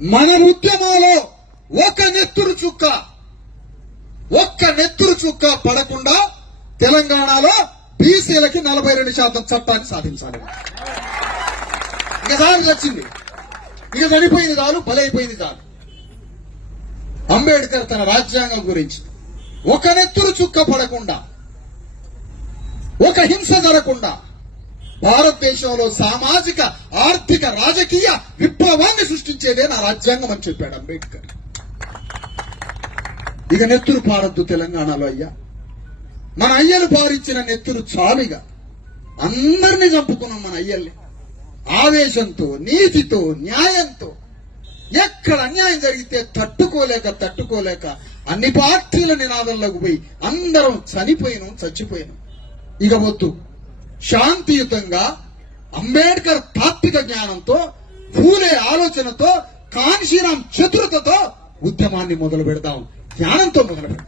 మన ఉద్యమంలో ఒక నెత్తురు చుక్క ఒక్క నెత్తురు చుక్క పడకుండా తెలంగాణలో బీసీలకి నలభై రెండు శాతం చట్టాన్ని సాధించాలి. ఇంకసారి చాలు వచ్చింది. ఇక చనిపోయింది చాలు బలైపోయింది చాలు. అంబేద్కర్ తన రాజ్యాంగం గురించి ఒక నెత్తురు చుక్క పడకుండా ఒక హింస జరగకుండా భారతదేశంలో సామాజిక ఆర్థిక రాజకీయ విప్లవాన్ని సృష్టించేదే నా రాజ్యాంగం అని చెప్పాడు అంబేద్కర్. ఇక నెత్తురు పారద్దు తెలంగాణలో అయ్యా. మన అయ్యలు పారించిన నెత్తురు చాలుగా. అందరినీ చంపుకున్నాం మన అయ్యల్ని. ఆవేశంతో నీతితో న్యాయంతో. ఎక్కడ అన్యాయం జరిగితే తట్టుకోలేక తట్టుకోలేక అన్ని పార్టీల నినాదంలోకి పోయి అందరం చనిపోయినాం చచ్చిపోయినాం. ఇక వద్దు. శాంతియుతంగా అంబేద్కర్ తాత్విక జ్ఞానంతో ఫూలే ఆలోచనతో కాన్షీరామ్ చతురతతో ఉద్యమాన్ని మొదలు పెడదాం జ్ఞానంతో మొదలు పెడదాం